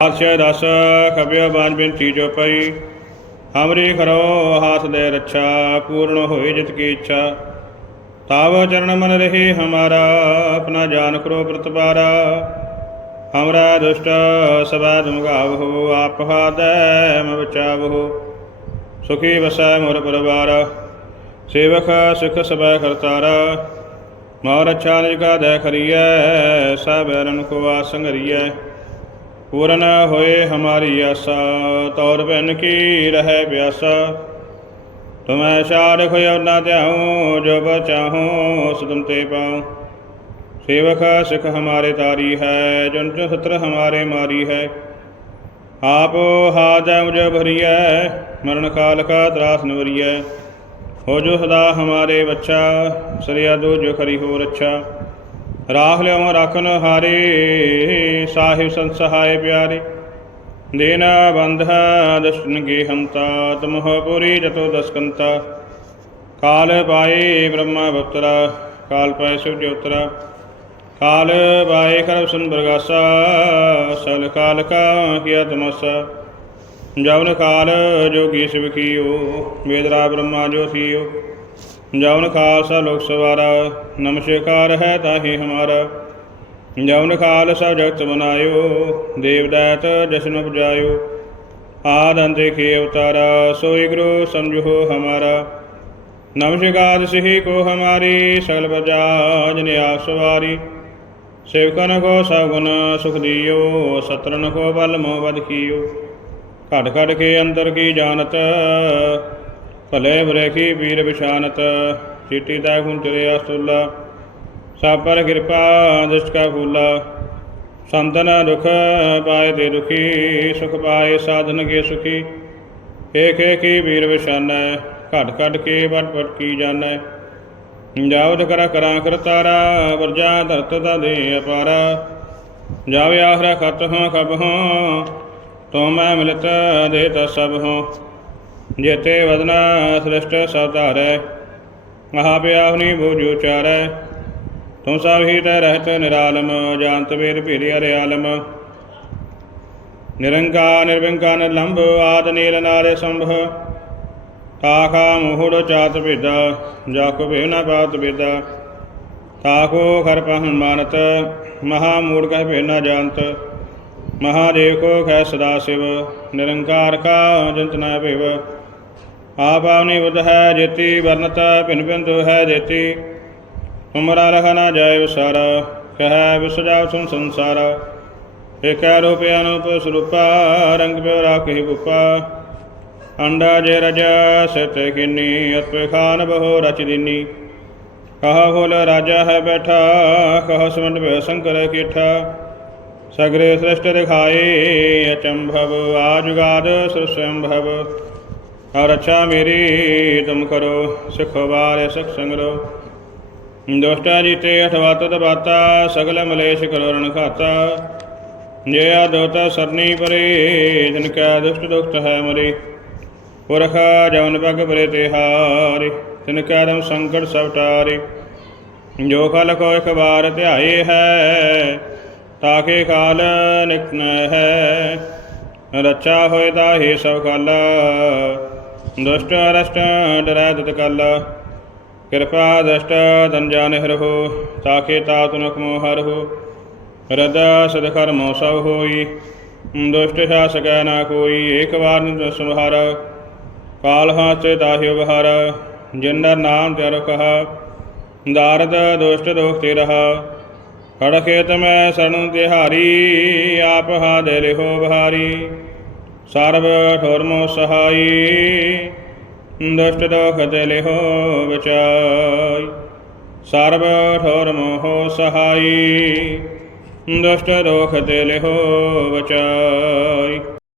ਆਸਿਆ ਦਸ ਖਬਿਓ ਬਾਨ ਬਿਨਤੀ ਜੋ ਪਈ। ਹਮਰੀ ਖਰੋ ਹਾਥ ਦੇ ਰੱਛਾ, ਪੂਰਨ ਹੋਏ ਜਿਤ ਕੀ ਇੱਛਾ। ਤਾਵ ਚਰਨ ਮਨ ਰਹੇ ਹਮਾਰਾ, ਆਪਣਾ ਜਾਨ ਕਰੋ ਪ੍ਰਤਪਾਰਾ ਹਮਰਾ ਦੁਸ਼ਟ ਸਬੈ ਤੁਮਗਾਵ ਹੋ ਆਪ ਹਾਦੈ ਮ ਬਚਾਵ ਸੁਖੀ ਵਸੈ ਮੋਰ ਪਰਵਾਰ, ਸੇਵਕ ਸੁਖ ਸਬੈ ਕਰਤਾਰਾ। ਮੋਰ ਅੱਛਾ ਨਿਜ ਕਾ ਦੈ ਖਰੀਐ, ਸਭ ਅਰਨ ਕੋ ਆਸੰਗਰੀਐ ਪੂਰਨ ਹੋਏ ਹਮਾਰੀ ਆਸਾ, ਤੌਰ ਬਿਨ ਕੀ ਰਹਿ ਪਿਆਸਾ। ਤੁਮੈ ਛਾੜ ਨਾ ਧਿਆਉ, ਜੋ ਬਚਾਹੋ ਸਦਮ ਤੇ ਪਾਉ। ਸੇਵਕ ਸਿਖ ਹਮਾਰੇ ਤਾਰੀ ਹੈ, ਜਨ ਜਨ ਸਤਰ ਹਮਾਰੇ ਮਾਰੀ ਹੈ। ਆਪ ਹਾਜੈ ਮੁਝ ਭਰੀਐ, ਮਰਨ ਕਾਲ ਕਾ ਤਰਾਸ ਨਵਰੀਐ ਹੋ ਜੋ ਸਦਾ ਹਮਾਰੇ ਬੱਚਾ ਸਰਿਆ ਦੋ ਜੋ ਖਰੀ ਹੋ ਰੱਛਾ ਰਾਖ ਲਿਓ ਰਾਖਨ ਹਾਰੇ, ਸਾਹਿਬ ਸੰਸਹਾਇ ਪਿਆਰੇ। ਦੇਨ ਬੰਧ ਦਸ਼ਟਨ ਗੇ ਹੰਤਾ ਤਮਹ ਪੁਰੀ ਜਤੋ ਦਸਕੰਤਾ। ਕਾਲ ਪਾਏ ਬ੍ਰਹਮਾ ਬਤਰਾ ਕਾਲ ਪਾਏ ਸੁ ਜੋਤਰਾ। ਕਾਲ ਪਾਏ ਕਰਬ ਸੁਨ ਬਰਗਾਸਾ, ਸਲ ਕਾਲ ਕਾ ਕੀਆ ਤਮਸਾ ਜਵਨ ਕਾਲ ਜੋਗੀ ਸਿਵ ਕੀਓ ਵੇਦਰਾ ਬ੍ਰਹਮਾ ਜੋ ਜੋਤੀਓ ਜਵਨ ਖਾਲਸਾ, ਲੋਕ ਸਵਾਰਾ ਨਮਸਕਾਰ ਹੈ ਤਾਹੀ ਹਮਾਰਾ। ਜਵਨ ਖਾਲਸਾ, ਜਗਤ ਬਨਾਇਓ ਦੇਵਦਾਤ ਜਸ਼ਨ ਉਪਜਾਇਓ ਆਦ ਅੰਤੇ ਕੇ ਅਵਤਾਰਾ, ਸੋਈ ਗੁਰੂ ਸਮਝੋ ਹਮਾਰਾ। ਨਮਸਕਾਰ ਸਿਹੀ ਕੋ ਹਮਾਰੀ, ਸਗਲ ਪ੍ਰਜਾ ਜਨ ਆਪ ਸਵਾਰੀ ਸੇਵਕਨ ਕੋ ਸਗੁਣ ਸੁਖ ਦਿਓ ਸਤਰਨ ਕੋ ਬਲ ਮੋਹ ਬਦ ਕੀਓ। ਘਟ ਘਟ ਕੇ ਅੰਦਰ ਕੀ ਜਾਣਤ ਭਲੇ ਬੁਰੇ ਕੀ ਵੀਰ ਵਿਸ਼ਾਨਤ ਚੀਟੀ ਦਾ ਗੁਣ ਚਰਿਆ ਸੁਲਾ ਸਭ ਕਿਰਪਾ, ਦ੍ਰਿਸ਼ਟ ਕਾ ਫੂਲਾ। ਸੰਤਨ ਦੁਖ ਪਾਏ ਤੇ ਦੁਖੀ, ਸੁਖ ਪਾਏ ਸਾਧਨ ਕੇ ਸੁਖੀ। ਏਕ ਏਕੀ ਵੀਰ ਵਿਸ਼ਾਨੈ ਘਟ ਘਟ ਕੇ ਵਟ ਵਟ ਕੀ ਜਾਣੈ। ਜਾਵਤ ਕਰਾ ਕਰਾਂ ਕਰਤਾਰਾ ਵਰਜਾ ਧਰਤ ਦਾ ਦੇ ਅਪਾਰਾ। ਜਾਵੇ ਆਖਰਾ ਖਤ ਹਾਂ ਖਬ ਹਾਂ, ਤੋ ਮੈਂ ਮਿਲਤ ਦੇ ਤਾ ਸਭ ਹਾਂ। ਜੇਤੇ ਵਦਨਾ ਸ੍ਰਿਸ਼ਟ ਸਭ ਧਾਰੈ ਮਹਾ ਪਿਆਹੁਨੀ ਬੋਝ ਉਚਾਰੈ। ਤੂੰ ਸਭ ਹੀ ਤੈ ਰਹਿਤ ਨਿਰਾਲਮ ਜਾਨਤ ਵੇਦ ਭੇਰਿ ਹਰਿ ਆਲਮ ਨਿਰੰਕਾਰ ਨਿਰਵਿੰਕਾਰ ਨਿਰਲੰਭ ਆਦ ਨੀਲ ਨਾਰੇ ਸੰਭ ਤਾਖਾ ਮੋਹੜ ਚਾਤ ਭੇਦਾ ਜਾ ਕੋ ਭੇ ਨਾ ਪਾਤ ਭੇਦਾ। ਤਾਕੋ ਖਰ ਪਹਨ ਮਾਨਤ ਮਹਾ ਮੂੜ ਕਹਿ ਭੇ ਨਾ ਜਾਣਤ ਮਹਾਦੇਵ ਕੋ ਖੈ ਸਦਾ ਸਿਵ, ਨਿਰੰਕਾਰ ਕਾ ਜੰਤ ਨਾ ਭੇਵ। ਆਪ ਆਪਨੀ ਬੁੱਧ ਹੈ, ਜੇਤੀ ਵਰਨਤਾ ਭਿਨ ਭਿਨ ਤੋ ਹੈ ਜੇਤੀ। ਤੁਮਰਾ ਰਖ ਨਾ ਜਾਏ ਵਿਸਾਰ ਕਹੈ ਵਿਸਜਾਵ ਸੁਨ ਸੰਸਾਰ। ਏਕੈ ਰੂਪ ਅਨੂਪ ਸਰੂਪਾ, ਰੰਗ ਪਿਓ ਰਾਖਿ ਭੂਪਾ। ਅੰਡਾ ਜੇ ਰਜ, ਸਤ ਕਿਨੀ ਅਤਪੇ ਖਾਨ ਬਹੁ ਰਚ ਦਿਨੀ। ਕਹਾ ਫੁਲ ਰਾਜਾ ਹੈ ਬੈਠਾ, ਕਹ ਸਮੰਡ ਭੈ ਸੰਕਰ ਕੀਠਾ। ਸਗਰੇ ਸ੍ਰਿਸ਼ਟ ਦਿਖਾਏ, ਅਚੰਭਵ, ਆਜੁਗਾਦ ਸੁਸੰਭਵ। ਔਰ ਅੱਛਾ ਮੇਰੀ, ਤੁਮ ਕਰੋ ਸਿਖ ਬਾਰੇ ਸਿਖ ਸੰਗਰੋ। ਦੁਸ਼ਟਾ ਜੀਤੇ ਅਠਵਾ ਤਤ ਬਾਤਾ, ਸਗਲ ਮਲੇਸ਼ ਕਰੋ ਰਣ ਖਾਤਾ। ਜੇ ਆ ਦੋਤਾ ਸਰਨੀ ਪਰੇ, ਜਿਨ ਕਾ ਦੁਸ਼ਟ ਦੁਖਤ ਹੈ ਮਰੇ। ਪੁਰਖ ਜਵਨ ਪਗ ਪਰੇ ਤੇ ਹਾਰੇ, ਤਿਨ ਕਾ ਦਮ ਸੰਕਟ ਸਭ ਟਾਰੇ। ਜੋ ਖਲ ਕੋ ਇਕ ਵਾਰ ਧਿਆਏ ਹੈ ਤਾਕੇ ਕਾਲ ਨਿਕਨ ਹੈ। ਰੱਛਾ ਹੋਏ ਦਾ ਹੀ ਸਭ ਕਲ ਦੁਸ਼ਟ ਅਰਸ਼ਟ ਡਰੈ ਤਤ ਕਲ। ਕਿਰਪਾ ਦਸ਼ਟ ਤਨ ਜਾਣਿ ਹਰਹੁ ਤਾਕੇ ਤਾਤ ਨਖ ਮੋਹ ਹਰਹੁ ਰਦਾ ਸਦ ਕਰਮੋ ਸਭ ਹੋਈ, ਦੁਸ਼ਟ ਸ਼ਾਸਕੈ ਨਾ ਕੋਈ, ਏਕ ਵਾਰ ਨਿ ਸੰਹਾਰ। ਕਾਲ ਹਾਸੇ ਦਾਹਿ ਉਭਾਰ ਜਿਨਰ ਨਾਮ ਤਿਰ ਕਹਾ। ਦਾਰਦ ਦੁਸ਼ਟ ਦੋਖ ਤੇ ਰਹਾ, ਖੜ ਖੇਤ ਮੈਂ ਸਰਣ ਤਿਹਾਰੀ, ਆਪ ਹਾ ਦੇ ਲਿਹੋ ਬਹਾਰੀ। ਸਰਬ ਠੋਰ ਮੋ ਸਹਾਈ ਦੁਸ਼ਟ ਦੋਖ ਤੇ ਲਿਹੋ ਬਚਾਈ ਸਰਬ ਠੋਰ ਮੋਹ ਸਹਾਈ ਦੁਸ਼ਟ ਦੋਖ ਤੇ ਲਿਹੋ ਬਚਾਈ